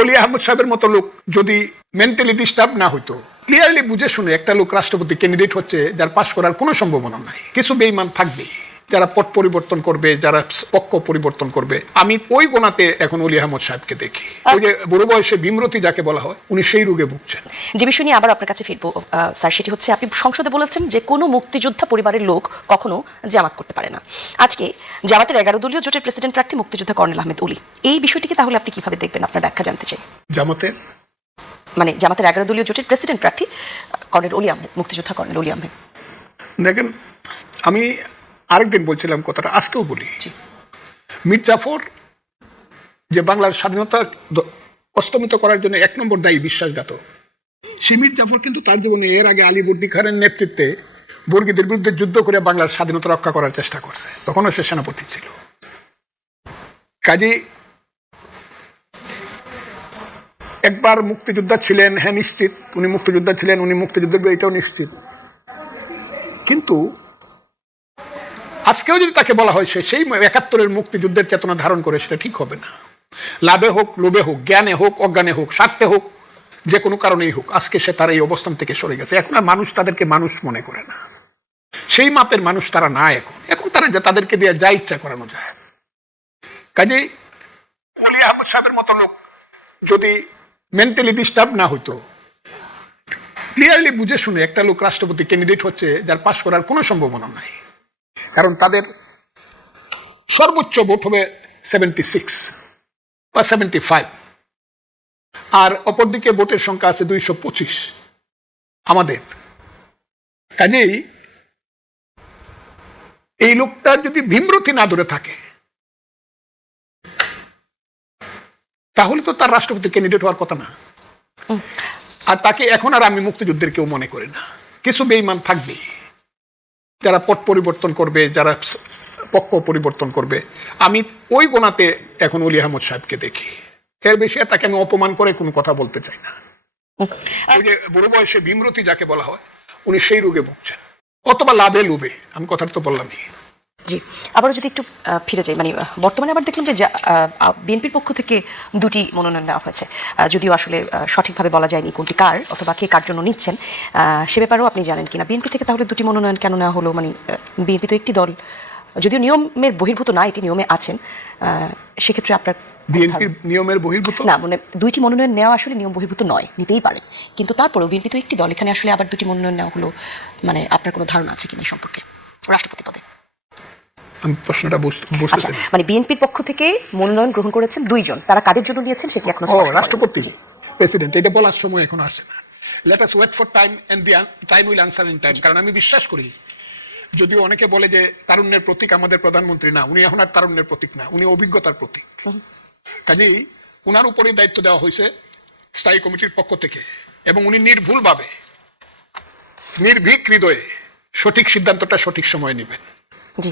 ওলি আহমদ সাহেবের মতো লোক যদি মেন্টালি ডিস্টার্ব না হইতো, ক্লিয়ারলি বুঝে শুনে একটা লোক রাষ্ট্রপতি ক্যান্ডিডেট হচ্ছে যার পাশ করার কোনো সম্ভাবনা নাই, কিছু বেঈমান থাকবে যারা পট পরিবর্তন করবে, যারা পক্ষ পরিবর্তন করবে। আমি ওই গোনাতে এখন ওলি আহমদ সাহেবকে দেখি। ওই যে বুড়ো বয়সে বিমরতি যাকে বলা হয়, উনি সেই রোগে ভুগছেন। যে বিষয় নিয়ে আবার আপনার কাছে ফিরবো স্যার, সেটি হচ্ছে আপনি সংসদে বলেছেন যে কোনো মুক্তিযোদ্ধা পরিবারের লোক কখনো জামাত করতে পারে না। আজকে জামাতের 11 দলীয় জোটের প্রেসিডেন্ট প্রার্থী মুক্তিযোদ্ধা কর্নেল আহমেদ অলি, এই বিষয়টিকে তাহলে আপনি কিভাবে দেখবেন? আপনার ব্যাখ্যা জানতে চাই। জামাতের 11 দলীয় জোটের প্রেসিডেন্ট প্রার্থী কর্নেল অলি আহমেদ, মুক্তিযোদ্ধা কর্নেল অলি আহমেদ। দেখেন, আমি আরেকদিন বলছিলাম কথাটা, আজকেও বলি, মীর জাফর যে বাংলার স্বাধীনতা অস্তমিত করার জন্য 1 নম্বর দায়ী বিশ্বাসঘাতক, সেই মীর জাফর কিন্তু তার জীবনে এর আগে আলীবর্দী খানের নেতৃত্বে বর্গীদের বিরুদ্ধে যুদ্ধ করে বাংলার স্বাধীনতা রক্ষা করার চেষ্টা করছে, তখনও সে সেনাপতি ছিল। কাজী একবার মুক্তিযোদ্ধা ছিলেন, হ্যাঁ নিশ্চিত উনি মুক্তিযোদ্ধা ছিলেন, উনি মুক্তিযুদ্ধের এটাও নিশ্চিত। কিন্তু আজকেও যদি তাকে বলা হয় সে সেই 71-এর মুক্তিযুদ্ধের চেতনা ধারণ করে, সেটা ঠিক হবে না। লাভে হোক, লোভে হোক, জ্ঞানে হোক, অজ্ঞানে হোক, স্বার্থে হোক, যে কোনো কারণেই হোক, আজকে সে তার এই অবস্থান থেকে সরে গেছে। এখন আর মানুষ তাদেরকে মানুষ মনে করে না, সেই মাপের মানুষ তারা না। এখন তারা তাদেরকে দিয়ে যা ইচ্ছা করানো যায়। কাজেই ওলি আহমদ সাহেবের মতো লোক যদি মেন্টালি ডিস্টার্ব না হইতো, ক্লিয়ারলি বুঝে শুনে একটা লোক রাষ্ট্রপতি ক্যান্ডিডেট হচ্ছে যার পাশ করার কোনো সম্ভাবনা নাই, কারণ তাদের সর্বোচ্চ ভোট হবে 76 বা 75, আর অপরদিকে ভোটের সংখ্যা আছে 225 আমাদের। কাজেই এই লোকটার যদি ভীমরতি না ধরে থাকে, তাহলে তো তার রাষ্ট্রপতি ক্যান্ডিডেট হওয়ার কথা না। আর তাকে এখন আর আমি মুক্তিযুদ্ধের কেউ মনে করি না। কিছু বেঈমান থাকবে যারা পট পরিবর্তন করবে, যারা পক্ষ পরিবর্তন করবে। আমি ওই গোনাতে এখন ওলি আহমদ সাহেবকে দেখি। এর বেশি তাকে আমি অপমান করে কোনো কথা বলতে চাই না। ওই যে বুড়ো বয়সে বিমরতি যাকে বলা হয়, উনি সেই রোগে ভুগছেন, অথবা লাভে লোভে। আমি কথাটা তো বললামই। জি, আবারও যদি একটু ফিরে যাই, বর্তমানে আবার দেখলাম যে বিএনপির পক্ষ থেকে 2টি মনোনয়ন নেওয়া হয়েছে, যদিও আসলে সঠিকভাবে বলা যায়নি কোনটি কার অথবা কে কার জন্য নিচ্ছেন, সে ব্যাপারেও আপনি জানেন কিনা। বিএনপি থেকে তাহলে 2টি মনোনয়ন কেন নেওয়া হলো? বিএনপি তো একটি দল, যদিও নিয়মের বহির্ভূত না, এটি নিয়মে আছেন, সেক্ষেত্রে আপনার বিএনপির নিয়মের বহির্ভূত না, 2টি মনোনয়ন নেওয়া আসলে নিয়ম বহির্ভূত নয়, নিতেই পারেন, কিন্তু তারপরেও বিএনপি তো একটি দল, এখানে আসলে আবার 2টি মনোনয়ন নেওয়া হলো, আপনার কোনো ধারণা আছে কিনা সম্পর্কে রাষ্ট্রপতি পদে? আমি প্রশ্নটা বুঝতে বিএনপির পক্ষ থেকে মনোনয়ন গ্রহণ করেছেন 2 জন, তারা কাদের জন্য নিয়েছেন সেটি এখনো রাষ্ট্রপতি প্রেসিডেন্ট এটা বলার সময় এখন আসে না। Let us wait for time and the time will answer in time. কারণ আমি বিশ্বাস করি, যদিও অনেকে বলে যে তারুণ্যের প্রতীক আমাদের প্রধানমন্ত্রী, না, উনি এখন আর তারুণ্যের প্রতীক না, উনি অভিজ্ঞতার প্রতীক। কাজেই উনার উপরেই দায়িত্ব দেওয়া হয়েছে স্থায়ী কমিটির পক্ষ থেকে, এবং উনি নির্ভুলভাবে, নির্ভীক হৃদয়ে সঠিক সিদ্ধান্তটা সঠিক সময়ে নেবেন। জি,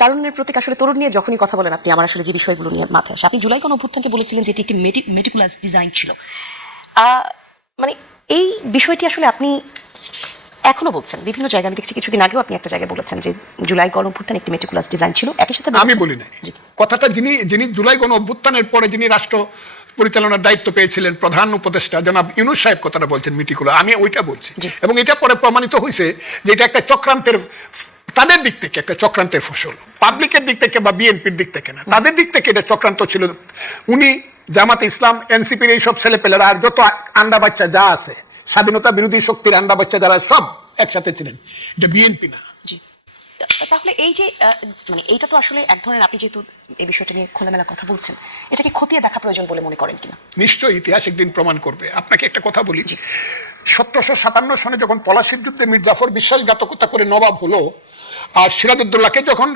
তারুণ্যের প্রতীক। আসলে তরুণ নিয়ে যখনই কথা বলেন আপনি, আমার আসলে যে বিষয়গুলো নিয়ে মাথায় আসে, আপনি জুলাই গণঅভ্যুত্থানকে বলেছিলেন যে এটি একটি মেটিকুলাস ডিজাইন ছিল। এই বিষয়টি আসলে আপনি এখনো বলছেন বিভিন্ন জায়গায়, আমি দেখছি কিছুদিন আগেও আপনি একটা জায়গায় বলেছেন যে জুলাই গণঅভ্যুত্থান একটি মেটিকুলাস ডিজাইন ছিল। একই সাথে আমি বলি না কথাটা, যিনি জুলাই গণঅভ্যুত্থানের পরে যিনি রাষ্ট্র পরিচালনার দায়িত্ব পেয়েছিলেন, প্রধান উপদেষ্টা জনাব ইউনূস সাহেব কথাটা বলছেন মেটিকুলাস, আমি ওইটা বলছি। এবং এটা পরে প্রমাণিত হয়েছে যে এটা একটা চক্রান্তের, তাদের দিক থেকে একটা চক্রান্তের ফসল, পাবলিকের দিক থেকে বা বিএনপির দিক থেকে না, তাদের দিক থেকে এটা চক্রান্ত ছিল। উনি, জামাতে ইসলাম, এনসিপির এইসব ছেলেপেলেরা আর যত আন্ডা বাচ্চা যা আছে, স্বাধীনতা বিরোধী শক্তির আন্ডা বাচ্চা যারা, সব একসাথে ছিলেন, এটা বিএনপি না। তাহলে এই যে এইটা তো আসলে এক ধরনের, আপনি যেহেতু এই বিষয়টা নিয়ে খোলামেলা কথা বলছেন, এটাকে খতিয়ে দেখা প্রয়োজন বলে মনে করেন কিনা? নিশ্চয়ই, ইতিহাস একদিন প্রমাণ করবে। আপনাকে একটা কথা বলি, 1757 সনে যখন পলাশির যুদ্ধে মীর জাফর বিশ্বাসঘাতকতা করে নবাব হলো, আর সিরাজউদ্দৌলাকে যখন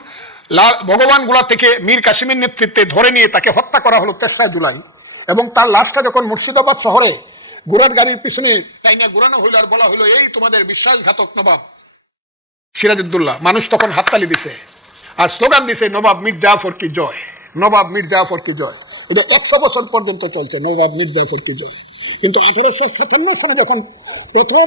ভগবানগোলা থেকে মীর কাসিমের নেতৃত্বে ধরে নিয়ে তাকে হত্যা করা হলো 3রা জুলাই, এবং তার লাশটা যখন মুর্শিদাবাদ শহরে ঘোড়ার গাড়ির পিছনে টাইনা ঘোরানো হইল আর বলা হইলো এই তোমাদের বিশ্বাসঘাতক নবাব সিরাজউদ্দৌলা, মানুষ তখন হাততালি দিছে আর স্লোগান দিছে নবাব মীর জাফর কি জয়, নবাব মীর জাফর কি জয়। এটা 100 বছর পর্যন্ত চলছে, নবাব মীর জাফর কি জয়। কিন্তু 1857 সনে যখন প্রথম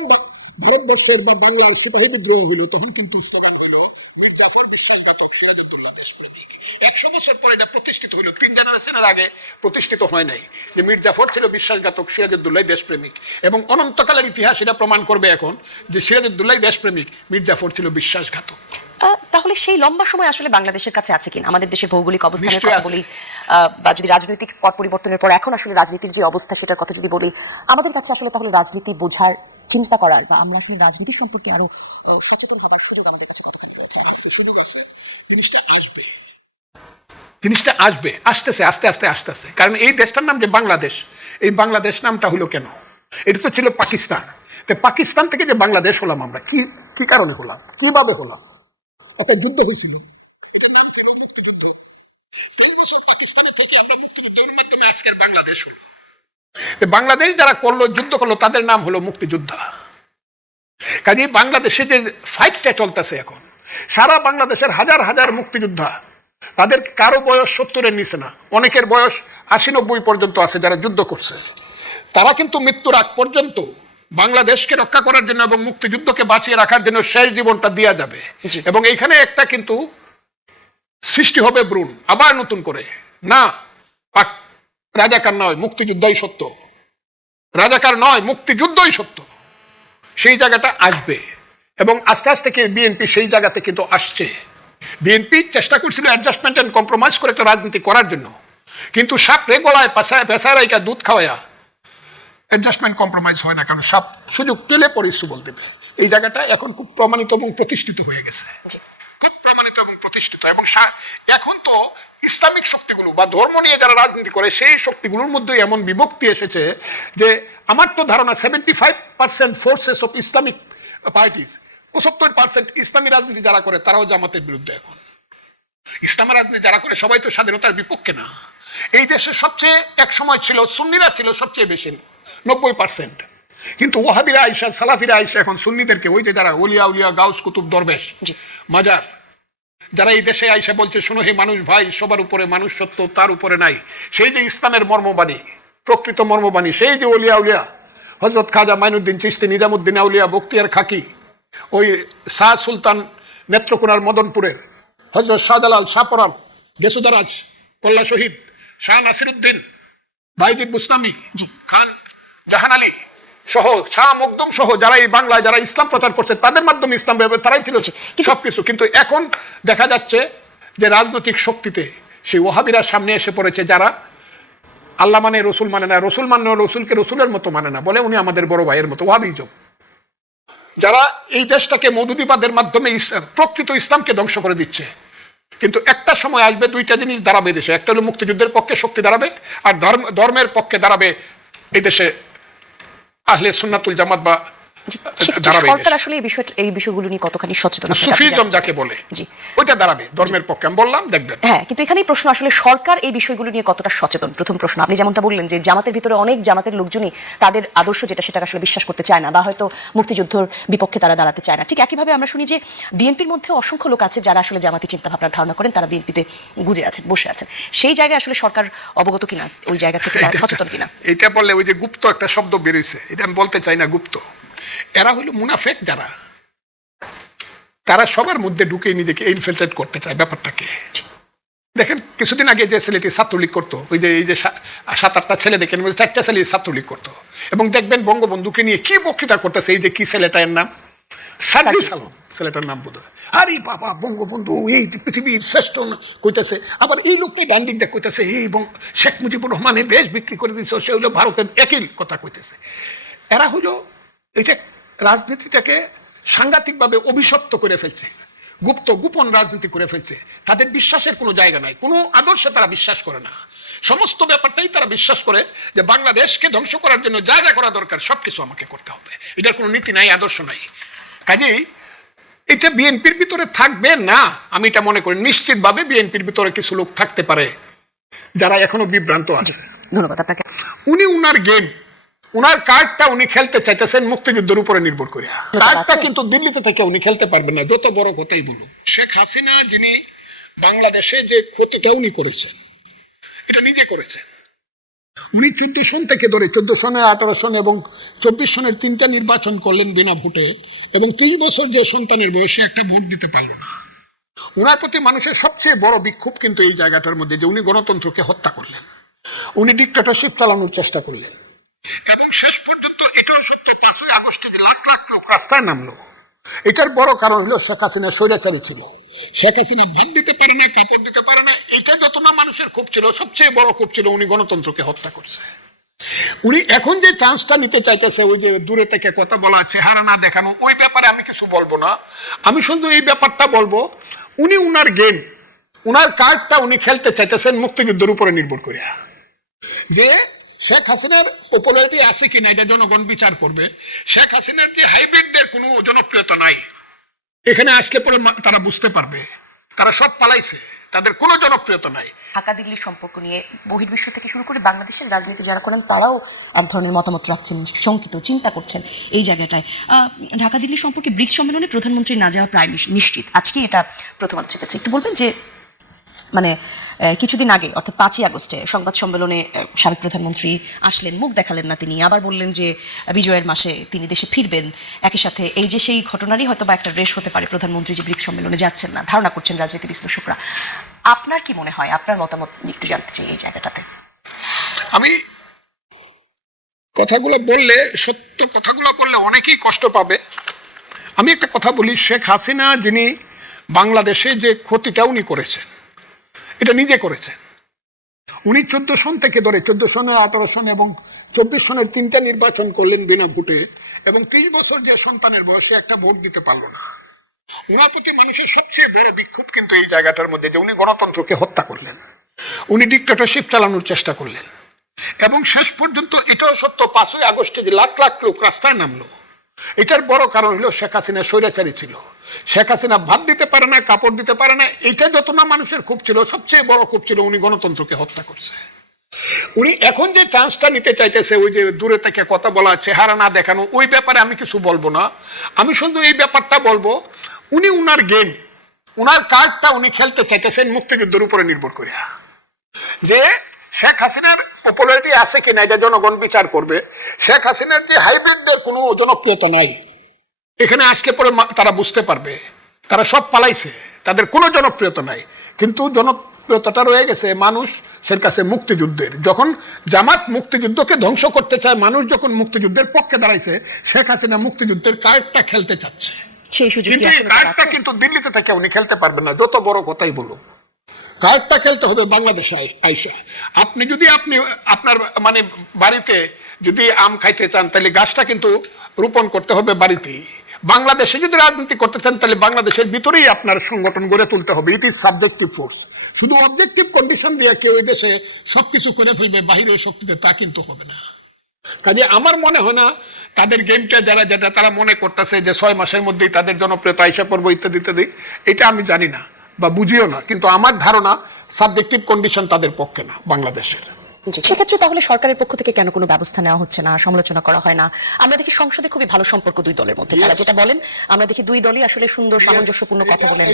ভারতবর্ষের বা বাংলার সিপাহী বিদ্রোহ হইল, তখন কিন্তু স্লোগান হইল মীর জাফর বিশ্বাসঘাতক, সিরাজউদ্দৌলা দেশপ্রেমিক। 100 বছর পরে এটা প্রতিষ্ঠিত হইল, 3 জেনারেশনের আগে প্রতিষ্ঠিত হয় নাই যে মীর জাফর ছিল বিশ্বাসঘাতক, সিরাজউদ্দৌলা দেশপ্রেমিক। এবং অনন্তকালের ইতিহাস এটা প্রমাণ করবে এখন যে সিরাজউদ্দৌলা দেশপ্রেমিক, মীর জাফর ছিল বিশ্বাসঘাতক। তাহলে সেই লম্বা সময় আসলে বাংলাদেশের কাছে আছে কিনা? আমাদের দেশের ভৌগোলিক অবস্থানের নিশ্চয়ই কথা আছে। বলি, বা যদি রাজনৈতিক পট পরিবর্তনের পর এখন আসলে রাজনীতির যে অবস্থা সেটার কথা যদি বলি, আমাদের কাছে আসলে তাহলে রাজনীতি বোঝার, চিন্তা করার বা আমরা আসলে রাজনীতি সম্পর্কে আরো সচেতন হবার সুযোগ আমাদের কাছে কতখানি রয়েছে? সুযোগ আছে, জিনিসটা আসবে, জিনিসটা আসবে, আসতেছে, আস্তে আস্তে আসতেছে। কারণ এই দেশটার নাম যে বাংলাদেশ, এই বাংলাদেশ নামটা হলো কেন? এটা তো ছিল পাকিস্তান। তো পাকিস্তান থেকে যে বাংলাদেশ হলাম আমরা, কি কি কারণে হলাম, কিভাবে হলাম? একটা যুদ্ধ হয়েছিল, এটার নাম ছিল মুক্তিযুদ্ধ। 3 বছর পাকিস্তানে থেকে আমরা মুক্তিযুদ্ধের মাধ্যমে আজকের বাংলাদেশ হলো। বাংলাদেশ যারা করলো, যুদ্ধ করলো, তাদের নাম হলো মুক্তিযোদ্ধা। কাজে বাংলাদেশে যে ফাইটটা চলতেছে এখন, সারা বাংলাদেশের হাজার হাজার মুক্তিযোদ্ধা, তাদের কারো বয়স 70-এর নিচে না, অনেকের বয়স 80-90 পর্যন্ত আছে যারা যুদ্ধ করছে। তারা কিন্তু মৃত্যুর আগ পর্যন্ত বাংলাদেশকে রক্ষা করার জন্য এবং মুক্তিযুদ্ধকে বাঁচিয়ে রাখার জন্য শেষ জীবনটা দেওয়া যাবে। এবং এইখানে একটা কিন্তু সৃষ্টি হবে ব্রুন, আবার নতুন করে, না রাজাকার নয়, মুক্তিযুদ্ধই সত্য, রাজাকার নয়, মুক্তিযুদ্ধই সত্য। সেই জায়গাটা আসবে এবং আস্তে আস্তে বিএনপি সেই জায়গাতে কিন্তু আসছে। বিএনপি চেষ্টা করছিল অ্যাডজাস্টমেন্ট এন্ড কম্প্রোমাইজ করে একটা রাজনীতি করার জন্য, কিন্তু সাপরে গলায় পেশায় রাইকা দুধ খাওয়ায়া অ্যাডজাস্টমেন্ট কম্প্রোমাইজ হয় না, কারণ সাপ সুযোগ পেলে পরিশ্রম বল দেবে। এই জায়গাটা এখন খুব প্রমাণিত এবং প্রতিষ্ঠিত হয়ে গেছে, খুব প্রমাণিত এবং প্রতিষ্ঠিত। এবং এখন তো ইসলামিক শক্তিগুলো বা ধর্ম নিয়ে যারা রাজনীতি করে সেই শক্তিগুলোর মধ্যে এমন বিভক্তি এসেছে যে আমার তো ধারণা 75% ফোর্সেস অফ ইসলামিক পার্টিস, 75% ইসলামী রাজনীতি যারা করে তারাও জামাতের বিরুদ্ধে। এখন ইসলামের রাজনীতি যারা করে সবাই তো স্বাধীনতার বিপক্ষে না। এই দেশে সবচেয়ে এক সময় ছিল সুন্নিরা ছিল সবচেয়ে বেশি, 90%, কিন্তু ওয়াহাবিরা আইসা, সালাফিরা আইসা এখন সুন্নিদেরকে, ওই যে যারা ওলিয়া উলিয়া, গাউস, কুতুব, দরবেশ, মাজার, যারা এই দেশে আইসা বলছে শোনো হে মানুষ ভাই, সবার উপরে মানুষ সত্য, তার উপরে নাই, সেই যে ইসলামের মর্মবাণী, প্রকৃত মর্মবাণী, সেই যে ওলিয়া উলিয়া, হযরত খাজা মাইনুদ্দিন চিশতি, নিজামুদ্দিন আউলিয়া, বখতিয়ার খাকি, ওই শাহ সুলতান নেত্রকোনার মদনপুরের, হযরত শাহজালাল, শাহপরান, গেসুদারাজ, কল্লা শহীদ, শাহ নাসিরুদ্দিন, বাইজিদ বুস্তামি, খান জাহান আলী সহ, শাহ মকদুম সহ, যারা এই বাংলায় যারা ইসলাম প্রচার করছে, তাদের মাধ্যমে ইসলাম তারাই ছিল সবকিছু। কিন্তু এখন দেখা যাচ্ছে যে রাজনৈতিক শক্তিতে সেই ওয়াহাবিরা সামনে এসে পড়েছে, যারা আল্লাহ মানে, রসুল মানে না, রসুল মানে রসুলকে রসুলের মতো মানে না, বলে উনি আমাদের বড় ভাইয়ের মতো, ওয়াহাবিজম, যারা এই দেশটাকে মৌদুদিবাদের মাধ্যমে প্রকৃত ইসলামকে ধ্বংস করে দিচ্ছে। কিন্তু একটা সময় আসবে, দুইটা জিনিস দাঁড়াবে দেশে, একটা হলো মুক্তিযুদ্ধের পক্ষে শক্তি দাঁড়াবে, আর ধর্মের পক্ষে দাঁড়াবে এই দেশে আহলে সুন্নাতুল জামাত বা সরকার আসলে এই বিষয়গুলো নিয়ে কতখানি সচেতন, সুফিজম যাকে বলে, ওইটা দাঁড়াবে ধর্মের পক্ষে, আমি বললাম দেখবেন। হ্যাঁ, কিন্তু এখানেই প্রশ্ন আসলে সরকার এই বিষয়গুলো নিয়ে কতটা সচেতন। প্রথম প্রশ্ন, আপনি যেমনটা বললেন যে জামাতের ভিতরে অনেক জামাতের লোকজনই তাদের আদর্শ যেটা সেটা আসলে বিশ্বাস করতে চায় না, বা হয়তো মুক্তিযুদ্ধের বিপক্ষে তারা দাঁড়াতে চায় না। ঠিক একইভাবে আমরা শুনি যে বিএনপির মধ্যে অসংখ্য লোক আছে যারা আসলে জামাতি চিন্তা ভাবনার ধারণা করেন, তারা বিএনপিতে গুজে আছেন, বসে আছেন। সেই জায়গায় আসলে সরকার অবগত কিনা, ওই জায়গা থেকে সচেতন কিনা? এটা বললে ওই যে গুপ্ত একটা শব্দ বেরিয়েছে, এটা আমি বলতে চাই না গুপ্ত, এরা হলো মুনাফেক, যারা তারা সবার মধ্যে ঢুকে নিজেকে ইনফিলট্রেট করতে চায় ব্যাপারটাকে। দেখেন কিছুদিন আগে যে ছেলেটি ছাত্রলীগ করতো, ওই যে এই যে 7-8টা ছেলে দেখেন, 4টা ছেলে ছাত্রলীগ করতো, এবং দেখবেন বঙ্গবন্ধুকে নিয়ে কি বক্তৃতা করতেছে। এই যে কি ছেলেটার নাম, সার্জিস আলম ছেলেটার নাম বোধ হয়, আরে বাবা বঙ্গবন্ধু এই পৃথিবীর শ্রেষ্ঠ কইতেছে, আবার এই লোকটাই ডান দিক দিয়ে কইতেছে এই শেখ মুজিবুর রহমানের দেশ বিক্রি করে দিচ্ছে, সে হলো ভারতের একই কথা কইতেছে। এরা হলো এটা রাজনীতিটাকে সাংঘাতিকভাবে অভিশপ্ত করে ফেলছে, গোপন রাজনীতি করে ফেলছে। তাদের বিশ্বাসের কোনো জায়গা নাই, কোনো আদর্শে তারা বিশ্বাস করে না, সমস্ত ব্যাপারটাই তারা বিশ্বাস করে যে বাংলাদেশকে ধ্বংস করার জন্য যা যা করা দরকার সবকিছু আমাকে করতে হবে, এটার কোনো নীতি নাই, আদর্শ নাই। কাজেই এটা বিএনপির ভিতরে থাকবে না, আমি এটা মনে করি। নিশ্চিতভাবে বিএনপির ভিতরে কিছু লোক থাকতে পারে যারা এখনো বিভ্রান্ত আছে। ধন্যবাদ আপনাকে। উনি উনার গেম, উনার কার্ডটা উনি খেলতে চাইতেছেন মুক্তিযুদ্ধের উপরে নির্ভর করে। কার্ডটা কিন্তু দিল্লিতে থেকে উনি খেলতে পারবেন না, যত বড় কথাই বলুন। শেখ হাসিনা যিনি বাংলাদেশে যে ক্ষতিটা উনি করেছেন, এটা নিজে করেছেন, উনি 14 সন থেকে ধরে 14 সনে 18 সন এবং 24 সনের 3টা নির্বাচন করলেন বিনা ভোটে, এবং 30 বছর যে সন্তানের বয়সে একটা ভোট দিতে পারলো না। উনার প্রতি মানুষের সবচেয়ে বড় বিক্ষোভ কিন্তু এই জায়গাটার মধ্যে যে উনি গণতন্ত্রকে হত্যা করলেন, উনি ডিক্টেটরশিপ চালানোর চেষ্টা করলেন, এবং শেষ পর্যন্ত এটাও সত্য 5ই আগস্টে যে লাখ লাখ লোক রাস্তায় নামলো, এটার বড় কারণ হলো শেখ হাসিনা স্বৈরাচারী ছিল। শেখ হাসিনা ভাত দিতে পারে না, কাপড় দিতে পারে না, এটা যত না মানুষের ক্ষোভ ছিল, সবচেয়ে বড় ক্ষোভ ছিল উনি গণতন্ত্রকে হত্যা করছে। উনি এখন যে চান্সটা নিতে চাইতেছে, ওই যে দূরে থেকে কথা বলা, চেহারা না দেখানো, ওই ব্যাপারে আমি কিছু বলবো না। আমি শুধু এই ব্যাপারটা বলবো, উনি উনার গেম, উনার কার্ডটা উনি খেলতে চাইতেছেন মুক্তিযুদ্ধের উপরে নির্ভর করে, যে শেখ হাসিনার পপুলারিটি আছে কিনা এটা জনগণ বিচার করবে। শেখ হাসিনার যে হাইব্রিডদের কোনো জনপ্রিয়তা নাই, এখানে আসলে পরে তারা বুঝতে পারবে তারা সব পালাইছে, তাদের কোনো জনপ্রিয়তা নাই। ঢাকা দিল্লির সম্পর্ক নিয়ে বহির্বিশ্ব থেকে শুরু করে বাংলাদেশের রাজনীতি যারা করেন তারাও এক ধরনের মতামত রাখছেন, শঙ্কিত, চিন্তা করছেন এই জায়গাটায়। ঢাকা দিল্লির সম্পর্কে ব্রিক্স সম্মেলনে প্রধানমন্ত্রী না যাওয়া প্রায় নিশ্চিত, আজকে এটা প্রথম আলো চেপেছে। একটু বলবেন যে মানে কিছুদিন আগে অর্থাৎ 5ই আগস্টে সংবাদ সম্মেলনে সাবেক প্রধানমন্ত্রী আসলেন, মুখ দেখালেন না, তিনি আবার বললেন যে বিজয়ের মাসে তিনি দেশে ফিরবেন। একই সাথে এই যে সেই ঘটনারই হয়তো বা একটা রেশ হতে পারে প্রধানমন্ত্রী যে ব্রিক্স সম্মেলনে যাচ্ছেন না, ধারণা করছেন রাজনীতি বিশ্লেষকরা। আপনার কি মনে হয়, আপনার মতামত একটু জানতে চাই এই জায়গাটাতে। আমি কথাগুলো বললে, সত্য কথাগুলো বললে অনেকেই কষ্ট পাবে। আমি একটা কথা বলি, শেখ হাসিনা যিনি বাংলাদেশে যে ক্ষতিটা উনি করেছেন, এটা নিজে করেছেন। উনি 14 সন থেকে ধরে 14 সনে 18 সন এবং 24 সনের 3টা নির্বাচন করলেন বিনা ভোটে, এবং 30 বছর যে সন্তানের বয়সে একটা ভোট দিতে পারলো না। ওনার প্রতি মানুষের সবচেয়ে বড় বিক্ষোভ কিন্তু এই জায়গাটার মধ্যে যে উনি গণতন্ত্রকে হত্যা করলেন, উনি ডিক্টেটরশিপ চালানোর চেষ্টা করলেন, এবং শেষ পর্যন্ত এটাও সত্য 5ই আগস্টে যে লাখ লাখ লোক রাস্তায় নামলো, এটার বড় কারণ হলো শেখ হাসিনা স্বৈরাচারী ছিল। শেখ হাসিনা ভাত দিতে পারে না, কাপড় দিতে পারে না, এটা যত না মানুষের ক্ষোভ ছিল, সবচেয়ে বড় ক্ষোভ ছিল উনি গণতন্ত্রকে হত্যা করছে। উনি এখন যে চান্সটা নিতে চাইতেছে, ওই যে দূরে থেকে কথা বলা, চেহারা না দেখানো, ওই ব্যাপারে আমি কিছু বলবো না। আমি শুধু এই ব্যাপারটা বলবো, উনি উনার গেম, উনার কার্ডটা উনি খেলতে চাইতেছেন মুক্তিযুদ্ধের উপরে নির্ভর করে, যে শেখ হাসিনার পপুলারিটি আছে কিনা এটা জনগণ বিচার করবে। শেখ হাসিনার যে হাইব্রিডদের কোনো জনপ্রিয়তা নাই, এখানে আসলে পরে তারা বুঝতে পারবে তারা সব পালাইছে, তাদের কোনো জনপ্রিয়তা নাই। কিন্তু জনপ্রিয়তাটা রয়ে গেছে মানুষের কাছে মুক্তিযুদ্ধের। যখন জামাত মুক্তিযুদ্ধকে ধ্বংস করতে চায়, মানুষ যখন মুক্তিযুদ্ধের পক্ষে দাঁড়াইছে, শেখ হাসিনা মুক্তিযুদ্ধের কার্ডটা খেলতে চাচ্ছে। সেই সুযোগ কিন্তু এই কার্ডটা কিন্তু দিল্লিতে থেকে উনি খেলতে পারবেন না, যত বড় কথাই বলুন। কার্ডটা খেলতে হবে বাংলাদেশে আইসা। আপনি যদি আপনার মানে বাড়িতে যদি আম খাইতে চান, তাহলে গাছটা কিন্তু রোপণ করতে হবে বাড়িতেই। বাংলাদেশে যদি রাজনীতি করতে চান, তাহলে বাংলাদেশের ভিতরেই আপনার সংগঠন গড়ে তুলতে হবে। It is subjective force. শুধু অবজেক্টিভ কন্ডিশন দিয়ে কেউ এই দেশে সবকিছু করে ফেলবে বাহিরের শক্তিতে, তা কিন্তু হবে না। কাজে আমার মনে হয় না তাদের গেমটা যেটা তারা মনে করতেছে যে 6 মাসের মধ্যেই তাদের জনপ্রিয়তা আইসা পড়বো ইত্যাদি ইত্যাদি, এটা আমি জানি না বা বুঝিও না, কিন্তু আমার ধারণা সাবজেক্টিভ কন্ডিশন তাদের পক্ষে না বাংলাদেশের। সেক্ষেত্রে তাহলে সরকারের পক্ষ থেকে কেন কোনো ব্যবস্থা নেওয়া হচ্ছে না, সমালোচনা করা হয় না? আমরা দেখি সংসদে খুবই ভালো সম্পর্ক দুই দলের মধ্যে, তারা যেটা বলেন আমরা দেখি দুই দলই আসলে সুন্দর সামঞ্জস্যপূর্ণ কথা বলেন।